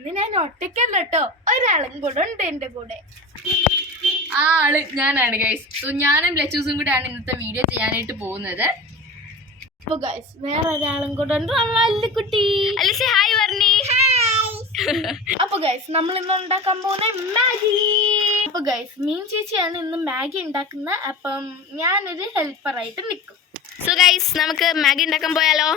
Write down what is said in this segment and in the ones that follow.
ഇന്ന് ഞാൻ ഒറ്റയ്ക്കല്ല കേട്ടോ, ഒരാളും കൂടെ ഉണ്ട് എൻ്റെ കൂടെ. ആ ആള് ഞാനാണ് ഗൈസ്. സോ ഞാനും ലച്ചൂസും കൂടെയാണ് ഇന്നത്തെ വീഡിയോ ചെയ്യാനായിട്ട് പോകുന്നത്. അപ്പൊ ഗൈസ് വേറെ ഒരാളും കൂടെ ഉണ്ട്, നമ്മളെ അല്ലിക്കുട്ടി. അലിസി ഹായ് പറഞ്ഞി. അപ്പൊ ഗൈസ് നമ്മൾ ഇന്ന് ഉണ്ടാക്കാൻ പോകുന്ന മാഗി. അപ്പൊ ഗൈസ് മീൻ ചേച്ചിയാണ് ഇന്ന് മാഗി ഉണ്ടാക്കുന്നത്. അപ്പം ഞാനൊരു ഹെൽപ്പറായിട്ട് നിൽക്കും. സോ ഗൈസ് നമുക്ക് മാഗി ഉണ്ടാക്കാൻ പോയാലോ?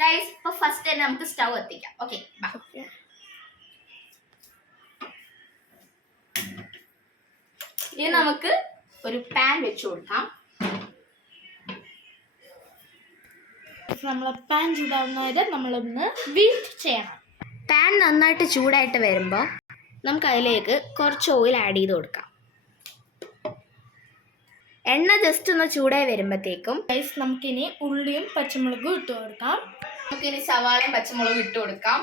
ഗൈസ് ഇപ്പൊ ഫസ്റ്റ് തന്നെ നമുക്ക് സ്റ്റൗ എത്തിക്കാം. ഓക്കെ, ഇനി നമുക്ക് ഒരു പാൻ വെച്ച് കൊടുക്കാം. നമ്മളെ പാൻ ചൂടാവുന്നവരെ നമ്മളൊന്ന് വെയിറ്റ് ചെയ്യണം. പാൻ നന്നായിട്ട് ചൂടായിട്ട് വരുമ്പോൾ നമുക്ക് അതിലേക്ക് കുറച്ച് ഓയിൽ ആഡ് ചെയ്ത് കൊടുക്കാം. എണ്ണ ജസ്റ്റ് ഒന്ന് ചൂടായി വരുമ്പോഴത്തേക്കും ഗൈസ് നമുക്കിനി ഉള്ളിയും പച്ചമുളകും ഇട്ട് കൊടുക്കാം. നമുക്കിനി സവാളയും പച്ചമുളകും ഇട്ട് കൊടുക്കാം.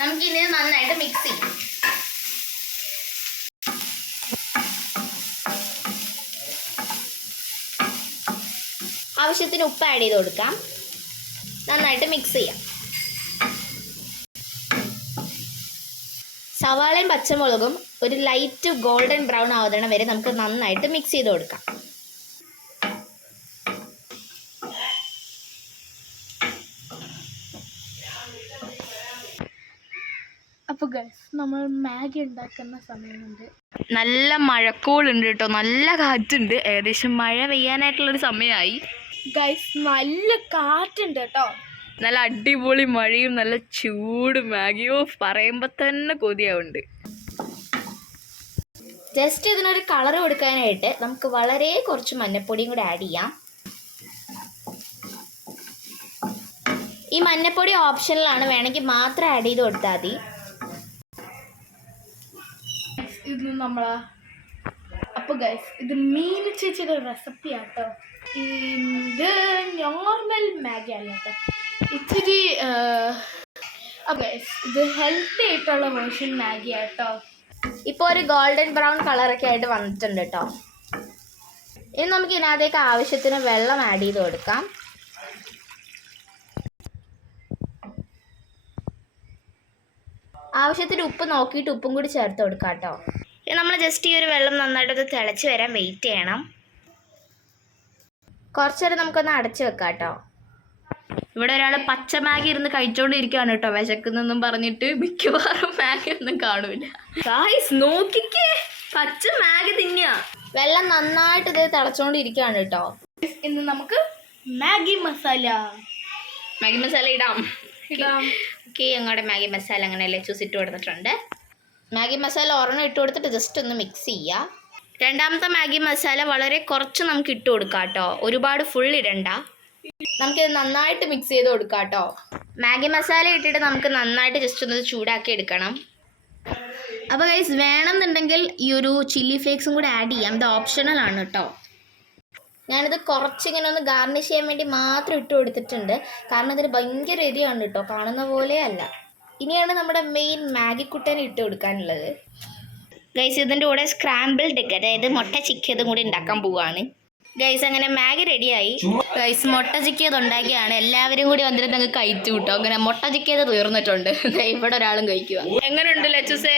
നമുക്കിനി നന്നായിട്ട് മിക്സ് ചെയ്യാം. ആവശ്യത്തിന് ഉപ്പ് ആഡ് ചെയ്ത് കൊടുക്കാം. നന്നായിട്ട് മിക്സ് ചെയ്യാം. സവാളയും പച്ചമുളകും ഒരു ലൈറ്റ് ഗോൾഡൻ ബ്രൗൺ ആവുന്ന വരെ നമുക്ക് നന്നായിട്ട് മിക്സ് ചെയ്ത് കൊടുക്കാം. അപ്പൊ ഗൈസ് നമ്മൾ മാഗി ഉണ്ടാക്കുന്ന സമയമുണ്ട്. നല്ല മഴക്കോളുണ്ട് കേട്ടോ, നല്ല കാറ്റുണ്ട്. ഏകദേശം മഴ പെയ്യാനായിട്ടുള്ളൊരു സമയമായി. ഗൈസ് നല്ല കാറ്റുണ്ട് കേട്ടോ. നല്ല അടിപൊളി മഴയും നല്ല ചൂട് മാഗിയോ പറയുമ്പോൾ തന്നെ കൊതിയാവുന്നുണ്ട്. ജസ്റ്റ് ഇതിനൊരു കളർ കൊടുക്കാനായിട്ട് നമുക്ക് വളരെ കുറച്ച് മഞ്ഞപ്പൊടിയും കൂടെ ആഡ് ചെയ്യാം. ഈ മഞ്ഞപ്പൊടി ഓപ്ഷനിലാണ്, വേണമെങ്കിൽ മാത്രം ആഡ് ചെയ്ത് കൊടുത്താൽ മതി. ഇത് നമ്മളാ അപ്പൊ ഗൈസ് ഇത് മീൻ ചേച്ചിയുടെ റെസിപ്പി ആട്ടോ. ഇത് നോർമൽ മാഗി അല്ല കേട്ടോ, ഇച്ചിരി ഇത് ഹെൽത്തി ആയിട്ടുള്ള വേർഷൻ മാഗി ആട്ടോ. ഇപ്പോൾ ഒരു ഗോൾഡൻ ബ്രൗൺ കളറൊക്കെ ആയിട്ട് വന്നിട്ടുണ്ട് കേട്ടോ. ഇനി നമുക്ക് ഇതിനകത്തേക്ക് ആവശ്യത്തിന് വെള്ളം ആഡ് ചെയ്ത് കൊടുക്കാം. ആവശ്യത്തിന് ഉപ്പ് നോക്കിയിട്ട് ഉപ്പും കൂടി ചേർത്ത് കൊടുക്കാം കേട്ടോ. ഇനി നമ്മൾ ജസ്റ്റ് ഈ ഒരു വെള്ളം നന്നായിട്ടൊന്ന് തിളച്ച് വരാൻ വെയിറ്റ് ചെയ്യണം. കുറച്ച് നേരം നമുക്കൊന്ന് അടച്ചു വെക്കാം കേട്ടോ. ഇവിടെ ഒരാൾ പച്ച മാഗി ഇരുന്ന് കഴിച്ചോണ്ടിരിക്കുകയാണ് കേട്ടോ, വിശക്കുന്നെന്നും പറഞ്ഞിട്ട്. മിക്കവാറും മാഗി ഒന്നും കാണൂല. ഗായ്സ് നോക്കിക്കേ, പച്ച മാഗി തിന്നുക. വെള്ളം നന്നായിട്ട് ഇത് തിളച്ചോണ്ടിരിക്കുകയാണ് കേട്ടോ. ഇന്ന് നമുക്ക് മാഗി മസാല ഇടാം. ഓക്കെ, ഞങ്ങളുടെ മാഗി മസാല അങ്ങനെ ലച്ചൂസ് ഇട്ട് കൊടുത്തിട്ടുണ്ട്. മാഗി മസാല ഒരെണ്ണം ഇട്ട് കൊടുത്തിട്ട് ജസ്റ്റ് ഒന്ന് മിക്സ് ചെയ്യുക. രണ്ടാമത്തെ മാഗി മസാല വളരെ കുറച്ച് നമുക്ക് ഇട്ട് കൊടുക്കാം കേട്ടോ, ഒരുപാട് ഫുൾ ഇടണ്ട. നമുക്കിത് നന്നായിട്ട് മിക്സ് ചെയ്ത് കൊടുക്കാം കേട്ടോ. മാഗി മസാല ഇട്ടിട്ട് നമുക്ക് നന്നായിട്ട് ജസ്റ്റ് ഒന്ന് ചൂടാക്കി എടുക്കണം. അപ്പോൾ ഗൈസ് വേണമെന്നുണ്ടെങ്കിൽ ഈ ഒരു ചില്ലി ഫ്ലേക്സും കൂടെ ആഡ് ചെയ്യാം. ഇത് ഓപ്ഷണൽ ആണ് കേട്ടോ. ഞാനിത് കുറച്ചിങ്ങനെ ഒന്ന് ഗാർണിഷ് ചെയ്യാൻ വേണ്ടി മാത്രം ഇട്ട് കൊടുത്തിട്ടുണ്ട്, കാരണം ഇതിന് ഭയങ്കര എരിയാണ് കേട്ടോ, കാണുന്ന പോലെ അല്ല. ഇനിയാണ് നമ്മുടെ മെയിൻ മാഗി കുട്ടനെ ഇട്ട് കൊടുക്കാനുള്ളത്. ഗൈസ് ഇതിൻ്റെ കൂടെ സ്ക്രാമ്പിൾഡ് എഗ്, അതായത് മുട്ട ചിക്കിയതും കൂടി ഉണ്ടാക്കാൻ പോവുകയാണ്. ഗൈസ് അങ്ങനെ മാഗി റെഡിയായി. ഗൈസ് മുട്ട ചിക്കിയത് ഉണ്ടാക്കിയാണ്. എല്ലാവരും കൂടി വന്നിട്ട് ഞങ്ങൾക്ക് കഴിച്ചു കിട്ടോ. അങ്ങനെ മുട്ട ചിക്കിയത് തീർന്നിട്ടുണ്ട്. ഇവിടെ ഒരാളും കഴിക്കുക. എങ്ങനെയുണ്ട് ലച്ചൂസേ?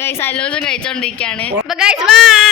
ഗൈസ് അല്ലോസും കഴിച്ചോണ്ടിരിക്കുകയാണ്. അപ്പൊ ഗൈസ് ബൈ.